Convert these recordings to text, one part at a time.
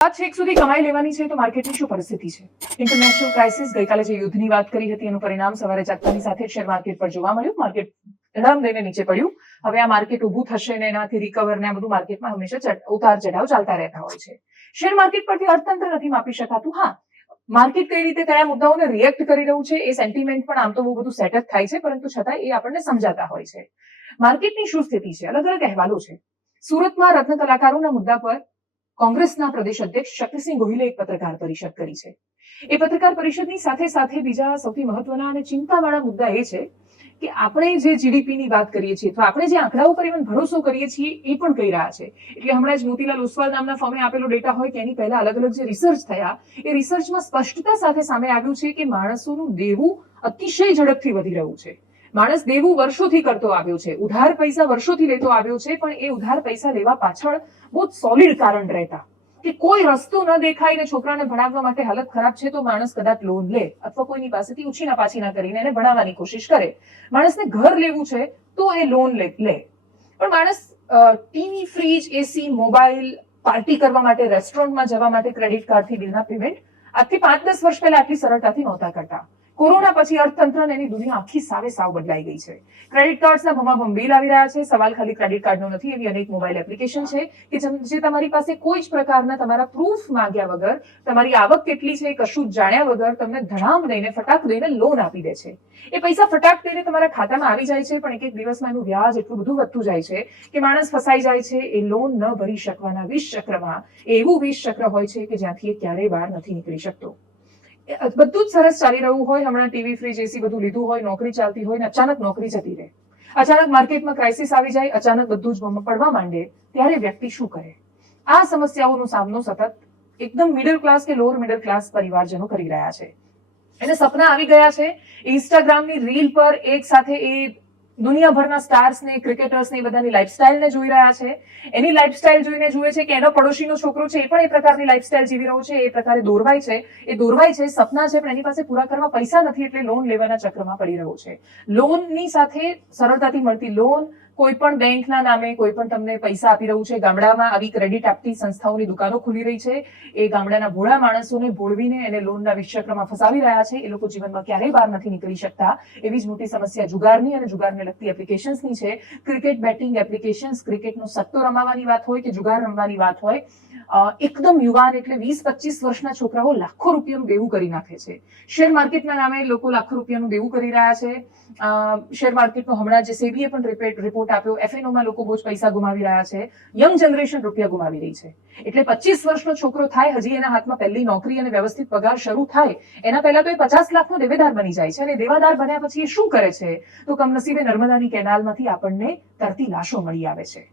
વાત છેક સુધી કમાઈ લેવાની છે તો માર્કેટની શું પરિસ્થિતિ છે? ઇન્ટરનેશનલ ક્રાઇસિસ ગઈકાલે જે યુદ્ધની વાત કરી હતી એનું પરિણામ સવારે જાગતાની સાથે શેર માર્કેટ પર જોવા મળ્યું. માર્કેટ રમ દઈને નીચે પડ્યું. હવે આ માર્કેટ ઊભું થશે ને એનાથી રિકવર ને આ બધું માર્કેટમાં હંમેશા ઉતાર ચઢાવ ચાલતા રહેતા હોય છે. શેર માર્કેટ પરથી અર્થતંત્ર નથી માપી શકાતું. હા, માર્કેટ કઈ રીતે કયા મુદ્દાઓને રિએક્ટ કરી રહ્યું છે એ સેન્ટિમેન્ટ પણ આમ તો બહુ બધું સેટઅપ થાય છે, પરંતુ છતાં એ આપણને સમજાતા હોય છે. માર્કેટની શું સ્થિતિ છે? અલગ અલગ અહેવાલો છે. સુરતમાં રત્ન કલાકારોના મુદ્દા પર કોંગ્રેસના પ્રદેશ અધ્યક્ષ શક્તિસિંહ ગોહિલે એક પત્રકાર પરિષદ કરી છે. એ પત્રકાર પરિષદની સાથે સાથે બીજા સૌથી મહત્વના અને ચિંતાવાળા મુદ્દા એ છે કે આપણે જે જીડીપીની વાત કરીએ છીએ અથવા આપણે જે આંકડાઓ પર ઇવન ભરોસો કરીએ છીએ એ પણ કહી રહ્યા છે. એટલે હમણાં જ મોતીલાલ ઓસવાલ નામના ફર્મે આપેલો ડેટા હોય તેની પહેલા અલગ અલગ જે રિસર્ચ થયા, એ રિસર્ચમાં સ્પષ્ટતા સાથે સામે આવ્યું છે કે માણસોનું દેવું અતિશય ઝડપથી વધી રહ્યું છે. માણસ દેવું વર્ષોથી કરતો આવ્યો છે. ઉધાર પૈસા વર્ષોથી લેતો આવ્યો છે, પણ એ ઉધાર પૈસા લેવા પાછળ બહુ સોલિડ કારણ રહેતા. કે કોઈ રસ્તો ન દેખાય ને છોકરાને ભણાવવા માટે હાલત ખરાબ છે, તો માણસ કદાચ લોન લે અથવા કોઈની પાસેથી ઉછીના પાછીના કરીને એને ભણાવવાની કોશિશ કરે. માણસને ઘર લેવું છે, તો એ લોન લે પણ માણસ TV fridge AC mobile party કરવા માટે રેસ્ટોરન્ટમાં જવા માટે ક્રેડિટ કાર્ડથી બિલના પેમેન્ટ આજથી પાંચ દસ વર્ષ પહેલા આટલી સરળતાથી નહોતા કરતા. કોરોના પછી અર્થતંત્ર અને એની દુનિયા આખી સાવે સાવ બદલાઈ ગઈ છે. ક્રેડિટ કાર્ડ્સના ભમા બિલ આવી રહ્યા છે. સવાલ ખાલી ક્રેડિટ કાર્ડનો નથી, એવી અનેક મોબાઈલ એપ્લિકેશન છે કે જે તમારી પાસે કોઈ જ પ્રકારના તમારા પ્રૂફ માંગ્યા વગર, તમારી આવક કેટલી છે, કશું જાણ્યા વગર તમને ધડામ દઈને, ફટાક દઈને લોન આપી દે છે. એ પૈસા ફટાક દઈને તમારા ખાતામાં આવી જાય છે, પણ એક એક દિવસમાં એનું વ્યાજ એટલું બધું વધતું જાય છે કે માણસ ફસાઈ જાય છે, એ લોન ન ભરી શકવાના વિષ ચક્રમાં. એવું વિષ ચક્ર હોય છે કે જ્યાંથી એ ક્યારેય બહાર નથી નીકળી શકતો. બધું જ સરસ ચાલી રહ્યું હોય, હમણાં ટીવી, ફ્રીજ, એસી બધું લીધું હોય, નોકરી ચાલતી હોય ને અચાનક નોકરી જતી રહે. અચાનક માર્કેટમાં ક્રાઇસિસ આવી જાય, અચાનક બધું જ પડવા માંડે, ત્યારે વ્યક્તિ શું કરે? આ સમસ્યાઓનો સામનો સતત એકદમ મિડલ ક્લાસ કે લોઅર મિડલ ક્લાસ પરિવારજનો કરી રહ્યા છે. એને સપના આવી ગયા છે ઇન્સ્ટાગ્રામની રીલ પર એક સાથે એ દુનિયાભરના સ્ટાર્સ ને ક્રિકેટર્સ ને એ બધાની લાઈફસ્ટાઈલને જોઈ રહ્યા છે. એની લાઈફસ્ટાઈલ જોઈને જુએ છે કે એનો પડોશીનો છોકરો છે, એ પણ એ પ્રકારની લાઈફસ્ટાઈલ જીવી રહ્યો છે, એ પ્રકારે દોરવાય છે. એ દોરવાય છે, સપના છે, પણ એની પાસે પૂરા કરવા પૈસા નથી, એટલે લોન લેવાના ચક્રમાં પડી રહ્યો છે. લોનની સાથે સરળતાથી મળતી લોન કોઈ પણ બેંકના નામે કોઈ પણ તમને પૈસા આપી રહ્યું છે, ગામડામાં આવી ક્રેડિટ આપતી સંસ્થાઓની દુકાનો ખુલી રહી છે. એ ગામડાના ભોળા માણસોને ભોળવીને એને લોનના વિશ્વક્રમમાં ફસાવી રહ્યા છે. એ લોકો જીવનમાં ક્યારેય બહાર નથી નીકળી શકતા. એવી જ મોટી સમસ્યા જુગારની અને જુગારને લગતી એપ્લિકેશન્સની છે. ક્રિકેટ બેટિંગ એપ્લિકેશન્સ ક્રિકેટનો સત્તો રમાવાની વાત હોય કે જુગાર રમવાની વાત હોય એકદમ યુવાન એટલે વીસ, પચીસ વર્ષના છોકરાઓ લાખો રૂપિયાનું દેવું કરી નાખે છે. શેર માર્કેટના નામે લોકો લાખો રૂપિયાનું દેવું કરી રહ્યા છે. શેર માર્કેટનો હમણાં જે સેબીએ પણ રિપોર્ટ રિપોર્ટ આપ્યો એફએનઓમાં લોકો બહુ જ પૈસા ગુમાવી રહ્યા છે યંગ જનરેશન રૂપિયા ગુમાવી રહી છે. એટલે પચીસ વર્ષનો છોકરો થાય, હજી એના હાથમાં પહેલી નોકરી અને વ્યવસ્થિત પગાર શરૂ થાય, એના પહેલા તો એ પચાસ લાખનો દેવેદાર બની જાય છે અને દેવાદાર બન્યા પછી એ શું કરે છે? તો કમનસીબે નર્મદાની કેનાલમાંથી આપણને તરતી લાશો મળી આવે છે.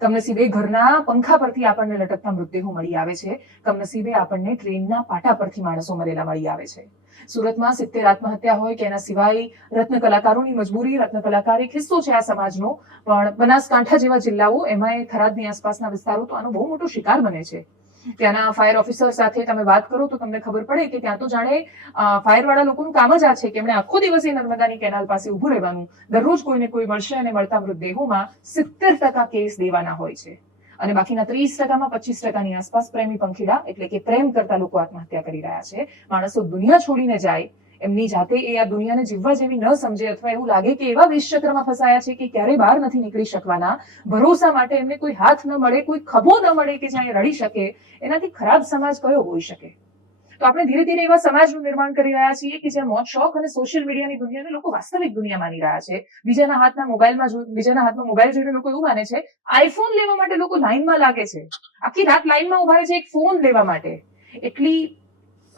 કમનસીબે ઘરના પંખા પરથી આપણને લટકતા મૃતદેહો મળી આવે છે. કમનસીબે આપણને ટ્રેનના પાટા પરથી માણસો મરેલા મળી આવે છે. સુરતમાં સિત્તેર આત્મહત્યા હોય કે એના સિવાય રત્ન કલાકારોની મજબૂરી, રત્ન કલાકાર એક હિસ્સો છે આ સમાજનો. પણ બનાસકાંઠા જેવા જિલ્લાઓ એમાં થરાદની આસપાસના વિસ્તારો તો આનો બહુ મોટો શિકાર બને છે. ત્યાંના ફાયર ઓફિસર સાથે તમે વાત કરો તો તમને ખબર પડે કે ત્યાં તો જાણે ફાયર વાળા લોકોનું કામ જ આ છે કે એમણે આખો દિવસ એ નર્મદાની કેનાલ પાસે ઉભું રહેવાનું. દરરોજ કોઈને કોઈ મળશે અને મળતા મૃતદેહોમાં સિત્તેર ટકા કેસ દેવાના હોય છે. અને બાકીના ત્રીસ ટકામાં પચીસ ટકાની આસપાસ પ્રેમી પંખીડા એટલે કે પ્રેમ કરતા લોકો આત્મહત્યા કરી રહ્યા છે. માણસો દુનિયા છોડીને જાય એમની જાતે એ આ દુનિયાને જીવવા જેવી ન સમજે અથવા એવું લાગે કે એવા વિષચક્રમાં ફસાયા છે કે ક્યારેય બહાર નથી નીકળી શકવાના. ભરોસા માટે એમને કોઈ હાથ ન મળે, કોઈ ખભો ન મળે કે જ્યાં એ રડી શકે. એનાથી ખરાબ સમાજ કયો હોઈ શકે? તો આપણે ધીરે ધીરે એવા સમાજનું નિર્માણ કરી રહ્યા છીએ કે જ્યાં મોત શોખ અને સોશિયલ મીડિયાની દુનિયાને લોકો વાસ્તવિક દુનિયા માની રહ્યા છે. બીજાના હાથના મોબાઈલમાં બીજાના હાથમાં મોબાઈલ જોઈને લોકો એવું માને છે આઈફોન લેવા માટે લોકો લાઈનમાં લાગે છે. આખી રાત લાઈનમાં ઊભા રહે છે એક ફોન લેવા માટે. એટલી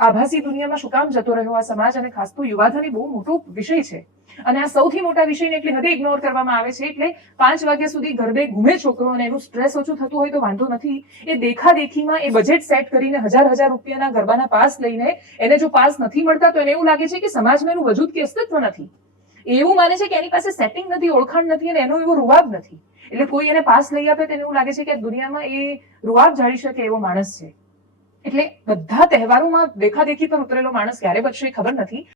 આભાસી દુનિયામાં શું કામ જતો રહ્યો? આ સમાજ અને ખાસ તો યુવાધન બહુ મોટો વિષય છે. અને આ સૌથી મોટા વિષયને એટલી હદે ઇગ્નોર કરવામાં આવે છે, એટલે પાંચ વાગ્યા સુધી ગરબે ઘૂમે છોકરો અને એનું સ્ટ્રેસ ઓછું થતું હોય તો વાંધો નથી. એ દેખાદેખીમાં એ બજેટ સેટ કરીને હજાર હજાર રૂપિયાના ગરબાના પાસ લઈને એને જો પાસ નથી મળતા, તો એને એવું લાગે છે કે સમાજમાં એનું વજૂદ કે અસ્તિત્વ નથી. એવું માને છે કે એની પાસે સેટિંગ નથી, ઓળખાણ નથી અને એનો એવો રૂવાબ નથી. એટલે કોઈ એને પાસ લઈ આપે તેને એવું લાગે છે કે દુનિયામાં એ રૂવાબ જાળી શકે એવો માણસ છે. એટલે બધા તહેવારોમાં દેખાદેખી પર ઉતરેલો માણસ ક્યારે બચશે ખબર નથી.